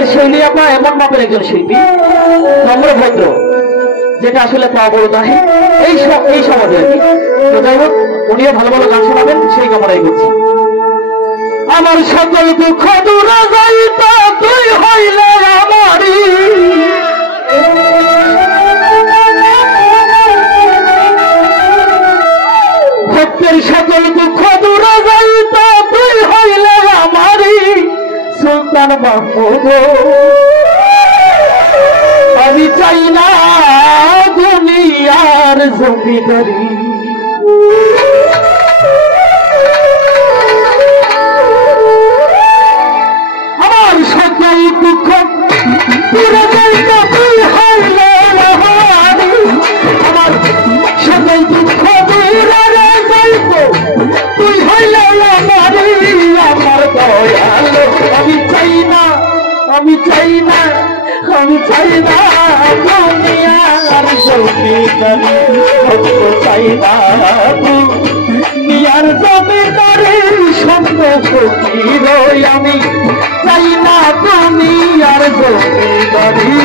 আমাদের শৈলী আপা এমন মাপের একজন শিল্পী, নম্রভদ্র, যেটা আসলে পাওয়া বড় নয় এই সমাজে আর কি। তো যাই হোক, উনিও ভালো ভালো গান শোনাবেন, সেই কামনাই করছি। আমার সকল দুঃখ দূরে যাইতা তুই হইলে আমারি, ভক্তের সকল দুঃখ দূরে যাইতা তুই হইলে আমারি সুলতান মাহমুদ। আমি চাই না দুনিয়ার জমিদারি, আমার সকল দুঃখ দূরে যাইতা তুই হইলে আমারি, আমার সকল দুঃখ দূরে যাইত তুই হইলে আমারি, আমার দয়ালো। আমি চাই না, আমি চাই না, আমি চাই না দুনিয়ার জমিদারি, চাই না দুনিয়ার জমিদারি, সন্দেহ ফকির আমি চাই না দুনিয়ার জমিদারি।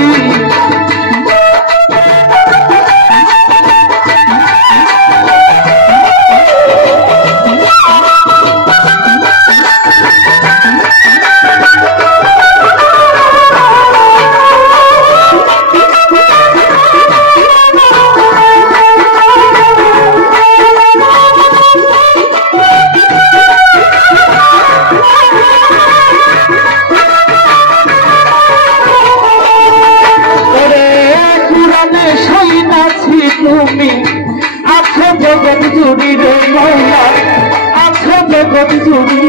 তুমি আছো জগৎ জুড়ি রে মৌলা, আছো জগৎ জুড়ি,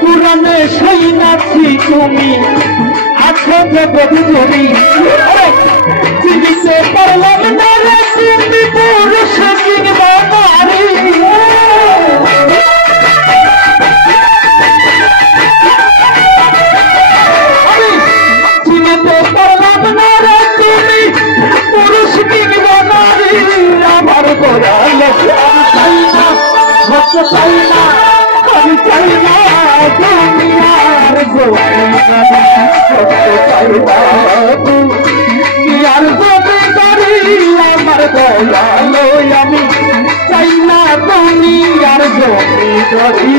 পুরাণে সৈনাথি তুমি আছো জগৎ জুড়ি, চিনিতে পারলাম না রে তুমি পুরুষ কিংবা নারী, আমি চিনিতে পারলাম না রে তুমি পুরুষ কিংবা নারী, আমার দয়াল। আমি চাই না, সত্য চাই না, আমি চাই না দুনিয়ার জমিদারি, সত্য চাই না দুনিয়ার জমিদারি, আমার দয়ালো। আমি চাই না দুনিয়ার জমিদারি।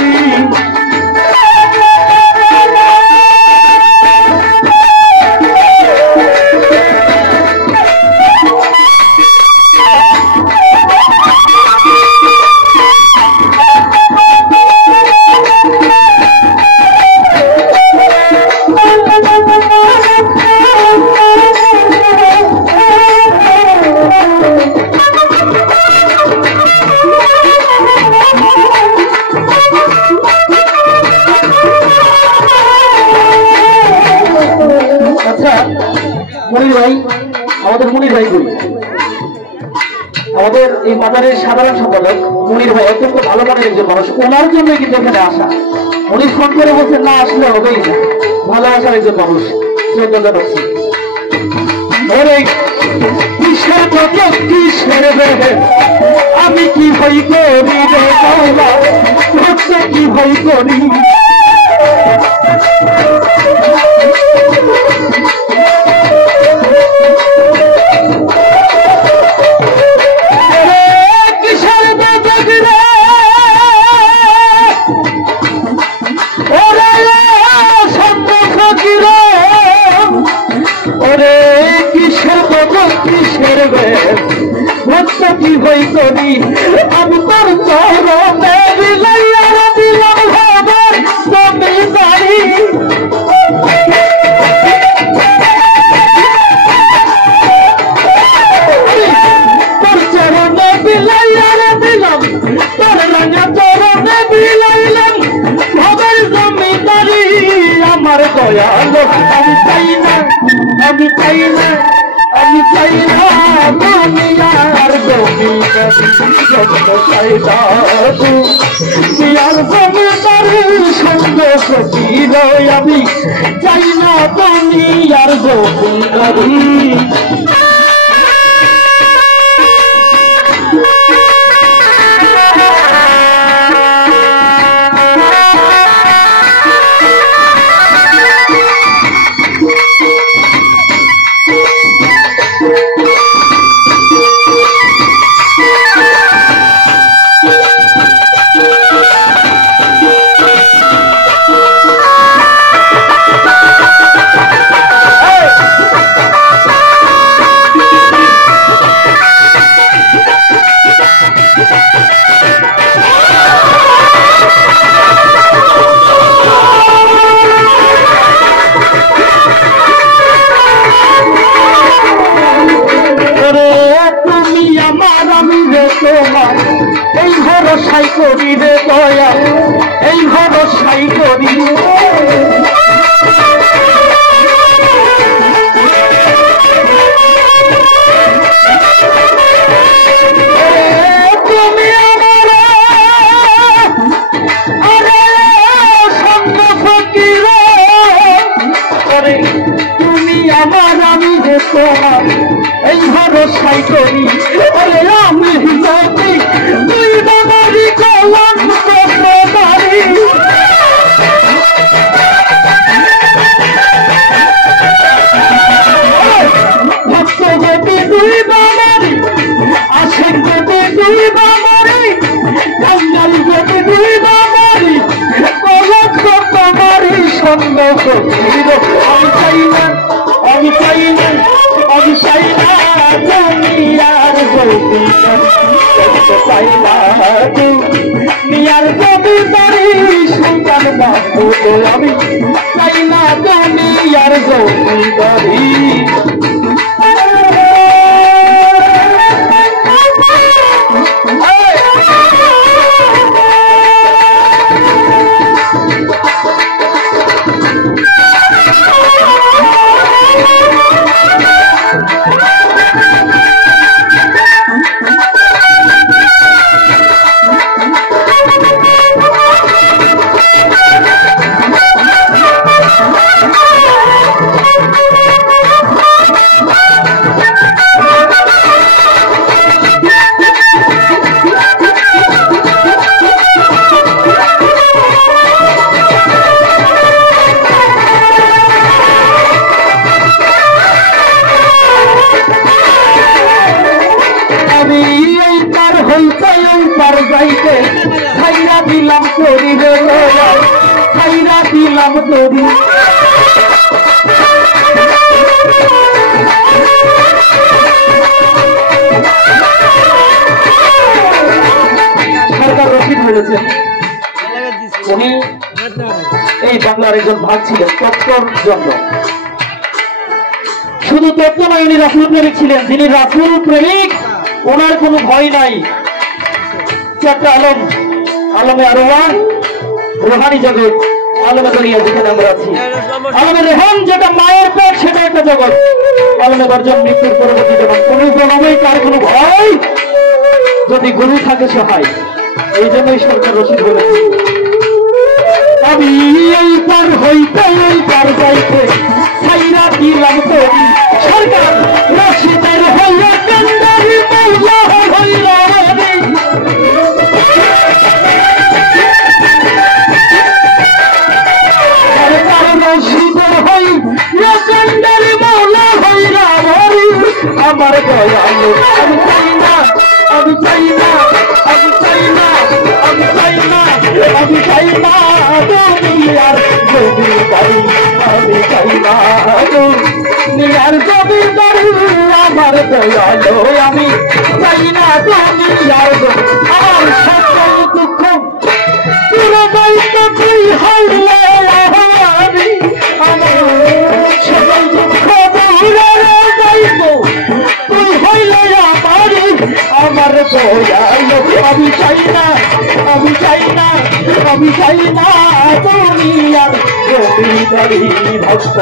মনির ভাই, আমাদের মনির ভাই বলি, আমাদের এই মাজারের সাধারণ সম্পাদক মনির ভাই অত্যন্ত ভালো মানের একজন মানুষ, ওনার জন্য কিন্তু এখানে আসা। উনি ফোন করে বলছেন না আসলে হবেই না, ভালোবাসার একজন মানুষ, শ্রদ্ধা জানাচ্ছি। আমি কি ভয় করি রে বাবা, কি ভয় করি, কি ভয় করি, আমি তোর চরণে বিলাইয়া দিলাম ভাবে জমিদারি, তোর চরণে বিলাইয়া দিলাম, তোর রাঙা চরণে বিলাইলাম ভাবের জমিদারি, আমার দয়াল। আমি চাই না, আমি চাই না, আমি চাই না দুনিয়ার জমিদারি, সত্য চাই না দুনিয়ার জমিদারি, সখীর আমি চাই না তুমি আর গোবিন্দারি এই ভরসাই করি রে দয়া এই ভরসাই করি তুমি আমার ফকির তুমি আমার আমি যে তোমার এই ভরসাই করি আমি তুই বাবারি কলঙ্ক বাড়ি ভক্ত যদি তুই বাবারি আশেক যদি তুই বাবারি কাঙ্গাল যদি তুই বাবারি কলঙ্ক বাবারি সন্ন্য ফকির আমি চাই না আমি চাই না আমি চাই না দুনিয়ার মিয়ার জমিদারি সুলতান মাহমুদ আমি চাই না দুনিয়ার জমিদারি খাইরা দিলাম তোরি রে খাইরা দিলাম তোরি সরকার রশিদ বলেছেন উনি এই বাংলার একজন ভাগ ছিলেন তত্ত্বর জন্য শুধু তত্ত্ব নয় উনি রাসূল প্রেমিক ছিলেন যিনি রাসূল প্রেমিক ওনার কোনো ভয় নাই চারটা আলম আলমে আরোহা রোহানি জগৎ আলমে দরিয়া যেখানে আমরা আছি আলমে রেহান যেটা মায়ের পেট সেটা একটা জগৎ আলমে বর্জন মৃত্যুর পরবর্তী জগৎ কোনো জন্মে তার কোনো ভয় যদি গুরু থাকে সহায় এই জন্যই সরকার রশিদ বলেছে আমি এই পার হইতে এই পার যাইতে ছাইরা দিলাম তোরি সরকার রশিদের হইয়া কান্দারি মৌলা হইলা আমার দয়ালু আমি চাই না আমি চাই না আমি চাই না আমি চাই না আমি চাই না দুনিয়ার জমিদারি আমি চাই না দুনিয়ার জমিদারি আমার দয়ালু আমি চাই না দুনিয়ার আমার সকল দুঃখ পুরো দায়িত্ব তুই হইলে আমার সকল দুঃখ তুই হইলে আমার দয়ালু আমি চাই না আমি চাই না আমি চাই না দুনিয়ার জমিদারি ভক্ত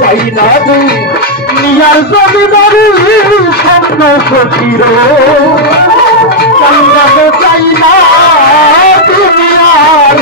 চাই না দুনিয়ার জমিদারি স্বপ্ন ফকির চাই না দুনিয়ার